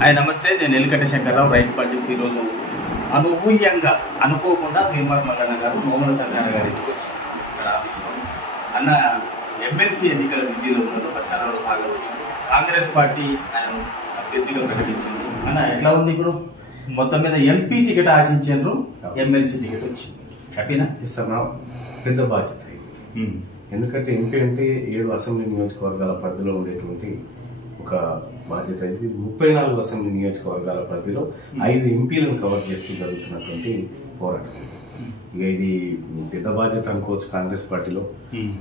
Hi నమస్తే, నేను ఎలికంటి Shankarrao, right politics. ఈరోజు అనూహ్యంగా అనుకోకుండా తీర్మార్ మల్లన్న గారు నోముల సత్యనారాయణ గారి ఇంటికి వచ్చారు. ఇక్కడ ఆఫీస్లో అన్న ఎమ్మెల్సీ ఎన్నికల బిజీలో ఉన్నదో ప్రచారంలో భాగవచ్చు. కాంగ్రెస్ పార్టీ ఆయన అభ్యర్థిగా ప్రకటించింది. అన్న ఎట్లా ఉంది ఇప్పుడు? మొత్తం మీద ఎంపీ టికెట్ ఆశించారు, ఎమ్మెల్సీ టికెట్ వచ్చింది. హ్యాపీనా? ఇస్తున్నాం. పెద్ద బాధ్యత. ఎందుకంటే ఎంపీ అంటే 7 అసెంబ్లీ నియోజకవర్గాల పరిధిలో ఉండేటువంటి ఒక బాధ్యత. ఇది 34 అసెంబ్లీ నియోజకవర్గాల పరిధిలో 5 ఎంపీలను కవర్ చేస్తూ జరుగుతున్నటువంటి పోరాటం. ఇక ఇది పెద్ద బాధ్యత అనుకోవచ్చు కాంగ్రెస్ పార్టీలో.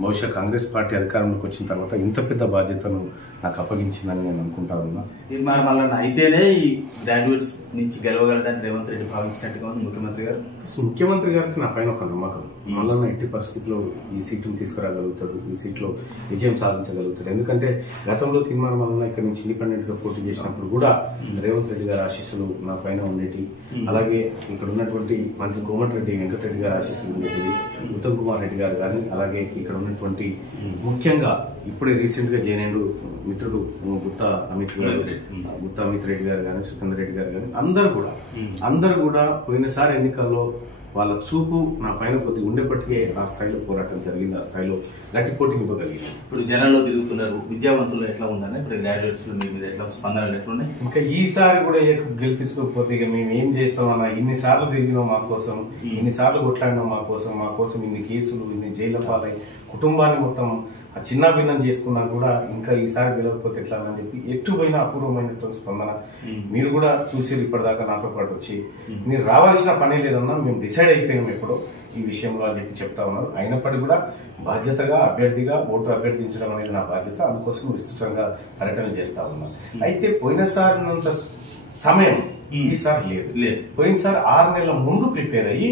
బహుశా కాంగ్రెస్ పార్టీ అధికారంలోకి వచ్చిన తర్వాత ఇంత పెద్ద బాధ్యతను నాకు అప్పగించిందని నేను అనుకుంటా ఉన్నా. తీర్మార్ మల్లన్న అయితేనే ఈ గ్రాడ్యుయేట్స్ నుంచి గెలవగలదని రేవంత్ రెడ్డి భావించినట్టుగా ఉంది ముఖ్యమంత్రి గారు. ముఖ్యమంత్రి గారికి నా పైన ఒక నమ్మకం. మల్లన్న ఎట్టి పరిస్థితిలో ఈ సీటును తీసుకురాగలుగుతాడు, ఈ సీట్లో విజయం సాధించగలుగుతాడు. ఎందుకంటే గతంలో తీర్మార్ మల్లన్న ఇక్కడ నుంచి ఇండిపెండెంట్ గా పోటీ చేసినప్పుడు కూడా రేవంత్ రెడ్డి గారి ఆశీస్సులు నా పైన ఉండేటి. అలాగే ఇక్కడ ఉన్నటువంటి మంత్రి కోమటిరెడ్డి వెంకటరెడ్డి గారి ఆశీస్సులు ఉండేది. ఉత్తమ్ కుమార్ రెడ్డి గారు కానీ, అలాగే ఇక్కడ ఉన్నటువంటి ముఖ్యంగా ఇప్పుడే రీసెంట్ గా జైనేండు మిత్రుడు గుత్తా అమిత్ రెడ్డి గారు కానీ, సుఖేందర్ రెడ్డి గారు కానీ అందరూ కూడా పోయినసారి ఎన్నికల్లో వాళ్ళ చూపు నా పైన కొద్దిగా ఉండేప్పటికే ఆ స్థాయిలో పోరాటం జరిగింది, ఆ స్థాయిలో గట్టి పోటీ ఇవ్వగలిగింది. ఇప్పుడు జనాల్లో తిరుగుతున్నారు, విద్యావంతులు ఎట్లా ఉందని ఇప్పుడు గ్రాడ్యుయేట్స్ మీ మీద ఎట్లా స్పందనలు ఎట్లున్నాయి? ఇంకా ఈసారి కూడా గెలిపించుకోకపోతే ఇక మేము ఏం చేస్తామన్నా, ఇన్నిసార్లు తిరిగినాం మా కోసం, ఇన్నిసార్లు కొట్లాడినాం మా కోసం ఇన్ని కేసులు, ఇన్ని జైలు పాలై కుటుంబాన్ని మొత్తం చిన్న భిన్నం చేసుకున్నా కూడా ఇంకా ఈసారి గెలవకపోతే ఎట్లా అని చెప్పి ఎట్టుపోయిన అపూర్వమైనటువంటి స్పందన మీరు కూడా చూసారు ఇప్పటిదాకా నాతో పాటు వచ్చి. మీరు రావాల్సిన పని లేదన్నా, మేము డిసైడ్ అయిపోయాం ఎప్పుడో ఈ విషయంలో అని చెప్పి చెప్తా ఉన్నారు. అయినప్పటికీ కూడా బాధ్యతగా అభ్యర్థిగా ఓటు అభ్యర్థించడం అనేది నా బాధ్యత. అందుకోసం విస్తృతంగా పర్యటన చేస్తా ఉన్నాను. అయితే పోయినసారి ఉన్నంత సమయం ఈసారి లేదు. పోయినసారి 6 నెలల ముందు ప్రిపేర్ అయ్యి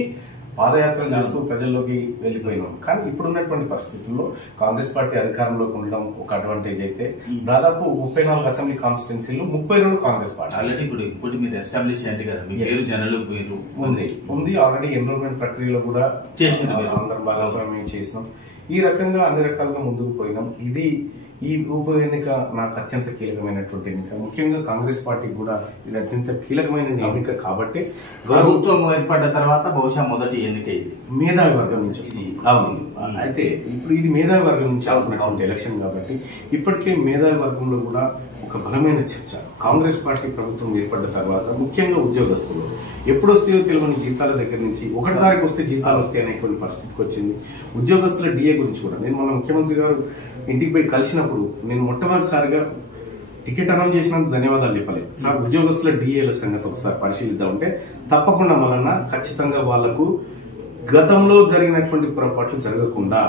పాదయాత్రలు చేస్తూ ప్రజల్లోకి వెళ్ళిపోయినాం. కానీ ఇప్పుడున్నటువంటి పరిస్థితుల్లో కాంగ్రెస్ పార్టీ అధికారంలోకి ఉండడం ఒక అడ్వాంటేజ్ అయితే, దాదాపు 34 అసెంబ్లీ కాన్స్టిట్యున్సీలు 32 కాంగ్రెస్ పార్టీ ఆల్రెడీ ఇప్పుడు మీరు ఎస్టాబ్లిష్ అయ్యింది కదా, జనాలు ఉంది. ఆల్రెడీ ఎన్రోల్మెంట్ ప్రక్రియలో కూడా చేసినాం, అందరం భాగస్వామ్యం చేసినాం. ఈ రకంగా అన్ని రకాలుగా ముందుకు పోయినాం. ఈ ఉప ఎన్నిక నాకు అత్యంత కీలకమైనటువంటి ఎన్నిక. ముఖ్యంగా కాంగ్రెస్ పార్టీకి కూడా ఇది అత్యంత కీలకమైన ఎన్నిక కాబట్టి ప్రభుత్వం ఏర్పడ్డ తర్వాత బహుశా మొదటి ఎన్నిక ఇది మేధావి వర్గం నుంచి. అవును, అయితే ఇప్పుడు ఇది మేధావి వర్గం నుంచి అవుతున్నటువంటి ఎలక్షన్ కాబట్టి ఇప్పటికే మేధావి వర్గంలో కూడా ఒక బలమైన చర్చ. కాంగ్రెస్ పార్టీ ప్రభుత్వం ఏర్పడ్డ తర్వాత ముఖ్యంగా ఉద్యోగస్తులు ఎప్పుడు వస్తాయో తెలియని జీతాల దగ్గర నుంచి 1 తారీఖు వస్తే జీతాలు వస్తాయి అనేటువంటి పరిస్థితికి వచ్చింది. ఉద్యోగస్తుల డిఏ గురించి కూడా నేను మన ముఖ్యమంత్రి గారు ఇంటికి పోయి కలిసినప్పుడు నేను మొట్టమొదటిసారిగా టికెట్ అనౌన్స్ చేసినందుకు ధన్యవాదాలు చెప్పలేదు. సార్ ఉద్యోగస్తుల డిఏల సంగతి ఒకసారి పరిశీలిద్దాం అంటే తప్పకుండా వలన ఖచ్చితంగా వాళ్లకు గతంలో జరిగినటువంటి పొరపాట్లు జరగకుండా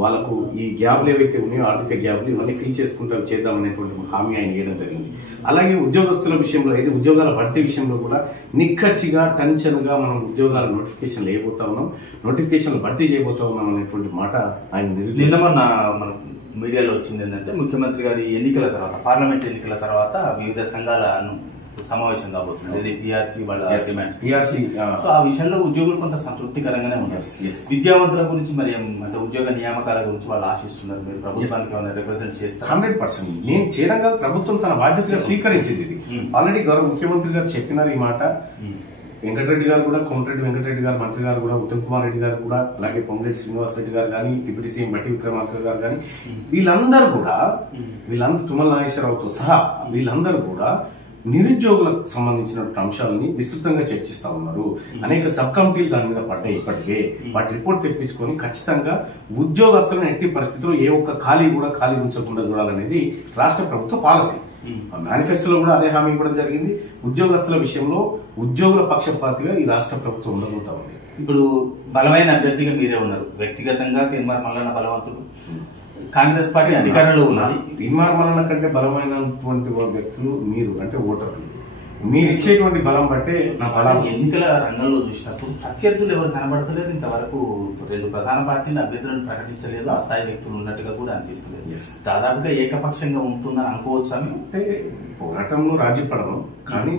వాళ్ళకు ఈ గ్యాప్లు ఏవైతే ఉన్నాయో ఆర్థిక గ్యాప్లు ఇవన్నీ ఫిల్ చేసుకుంటూ చేద్దామనేటువంటి హామీ ఆయన ఇవ్వడం జరిగింది. అలాగే ఉద్యోగస్తుల విషయంలో అయితే ఉద్యోగాల భర్తీ విషయంలో కూడా నిక్కచ్చిగా టెన్షన్గా మనం ఉద్యోగాల నోటిఫికేషన్లు వేయబోతా ఉన్నాం, నోటిఫికేషన్లు భర్తీ చేయబోతా ఉన్నాం అనేటువంటి మాట ఆయన నిన్న మన మీడియాలో వచ్చింది ఏంటంటే ముఖ్యమంత్రి గారి ఎన్నికల తర్వాత, పార్లమెంట్ ఎన్నికల తర్వాత వివిధ సంఘాలను సమావేశం కాబోతుంది పిఆర్సీ వాళ్ళ డిమాండ్స్. సో ఆ విషయంలో ఉద్యోగులు కొంత సంతృప్తికరంగానే ఉన్నారు. విద్యావంతుల గురించి మరి అంటే ఉద్యోగ నియామకాల గురించి వాళ్ళు ఆశిస్తున్నారు. మీరు ప్రభుత్వానికి ఏమైనా రిప్రజెంట్ చేస్తారు? 100% నేను చేయడం కాదు, ప్రభుత్వం తన బాధ్యతగా స్వీకరించింది. ఇది ఆల్రెడీ గౌరవ ముఖ్యమంత్రి గారు చెప్పినారు ఈ మాట. వెంకటరెడ్డి గారు కూడా, కోమటిరెడ్డి వెంకటరెడ్డి గారు మంత్రి గారు కూడా, ఉత్తమ్ కుమార్ రెడ్డి గారు కూడా, అలాగే పొంగులేటి శ్రీనివాస్ రెడ్డి గారు కానీ, డిప్యూటీ సీఎం బట్టి విక్రమార్క గారు కానీ, వీళ్ళందరూ తుమ్మల నాగేశ్వరరావుతో సహా వీళ్ళందరూ కూడా నిరుద్యోగులకు సంబంధించిన అంశాలని విస్తృతంగా చర్చిస్తా ఉన్నారు. అనేక సబ్ కమిటీలు దాని మీద పడ్డాయి. ఇప్పటికే వాటి రిపోర్ట్ తెప్పించుకొని ఖచ్చితంగా ఉద్యోగస్తులను ఎట్టి పరిస్థితుల్లో ఏ ఒక్క ఖాళీ ఉంచకుండా చూడాలనేది రాష్ట్ర ప్రభుత్వ పాలసీ. మేనిఫెస్టోలో కూడా అదే హామీ ఇవ్వడం జరిగింది. ఉద్యోగస్తుల విషయంలో ఉద్యోగుల పక్షపాతిగా ఈ రాష్ట్ర ప్రభుత్వం ఉండబోతా ఉంది. ఇప్పుడు బలమైన అభ్యర్థిగా మీరే ఉన్నారు. వ్యక్తిగతంగా తీర్మార్ మల్లన్న బలవంతుడు, కాంగ్రెస్ పార్టీ అధికారంలో ఉన్నది. తీర్మార్ మల్లన్న కంటే బలమైనటువంటి వ్యక్తులు మీరు, అంటే ఓటర్లు. మీరు ఇచ్చేటువంటి బలం బట్టే నా బలం. ఎన్నికల రంగంలో చూసినప్పుడు ప్రత్యర్థులు ఎవరు కనబడతలేదు. ఇంతవరకు 2 ప్రధాన పార్టీలు అభ్యర్థులను ప్రకటించలేదు. ఆ స్థాయి వ్యక్తులు ఉన్నట్టుగా కూడా అనిపిస్తలేదు. దాదాపుగా ఏకపక్షంగా ఉంటుందని అనుకోవచ్చు. అంటే పోరాటంలో రాజీ పడము, కానీ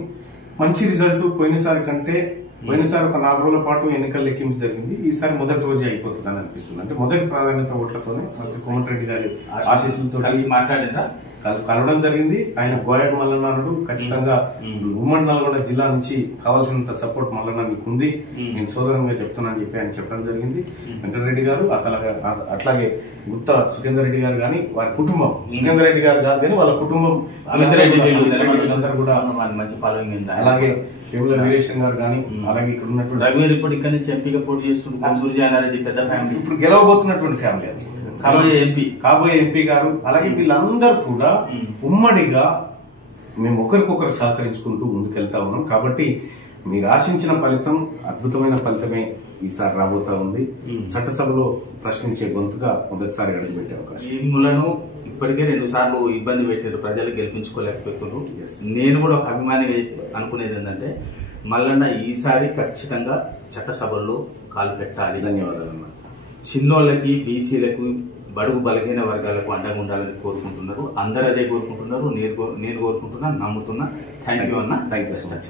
మంచి రిజల్ట్ పోయినసారి కంటే పోయినసారి ఒక 4 రోజుల పాటు ఎన్నికల లెక్కింపు జరిగింది. ఈసారి మొదటి రోజే అయిపోతుందని అనిపిస్తుంది. అంటే మొదటి ప్రాధాన్యత ఓట్లతోనే మంత్రి కోమటిరెడ్డి గారి ఆశీస్సులతో మాట్లాడినా కలవడం జరిగింది. ఆయన గోయడ్ మల్లన్నాడు ఖచ్చితంగా ఉమ్మడి నల్గొండ జిల్లా నుంచి కావాల్సినంత సపోర్ట్ మల్లన్న మీకు ఉంది, నేను సోదరంగా చెప్తున్నానని చెప్పి ఆయన చెప్పడం జరిగింది. వెంకటరెడ్డి గారు అట్లాగే గుత్తా సుఖేందర్ రెడ్డి గారు కానీ వారి కుటుంబం, సుఖేందర్ రెడ్డి గారు కాదు కానీ వాళ్ళ కుటుంబం కూడా మంచి ఫాలోయింగ్, అలాగే కేవల వీరేశం గారు కానీ అలాగే ఇక్కడ ఉన్నటువంటి రఘువీర్ ఇప్పుడు ఇక్కడ నుంచి ఎంపీగా పోటీ చేస్తున్నారు. సూర్యనారెడ్డి పెద్ద ఫ్యామిలీ, ఇప్పుడు గెలవబోతున్నటువంటి ఫ్యామిలీ అది కాబోయే ఎంపీ గారు. అలాగే వీళ్ళందరూ కూడా ఉమ్మడిగా మేము ఒకరికొకరు సహకరించుకుంటూ ముందుకెళ్తా ఉన్నాం. కాబట్టి మీరు ఆశించిన ఫలితం అద్భుతమైన ఫలితమే ఈసారి రాబోతా ఉంది. చట్టసభలో ప్రశ్నించే గొంతుగా మొదటిసారి అడుగుపెట్టే అవకాశం. ఈములను ఇప్పటికే 2 సార్లు ఇబ్బంది పెట్టారు, ప్రజలు గెలిపించుకోలేకపోతున్నారు. నేను కూడా ఒక అభిమానిగా అనుకునేది ఏంటంటే మల్లన్న ఈసారి ఖచ్చితంగా చట్టసభల్లో కాలు పెట్టాలి. ధన్యవాదాలు. చిన్నోళ్ళకి, బీసీలకు, బడుగు బలహీన వర్గాలకు అండగా ఉండాలని కోరుకుంటున్నారు. అందరూ అదే కోరుకుంటున్నారు. నేను కోరుకుంటున్నా, నమ్ముతున్నా. థ్యాంక్ యూ అన్న. Thank you so much.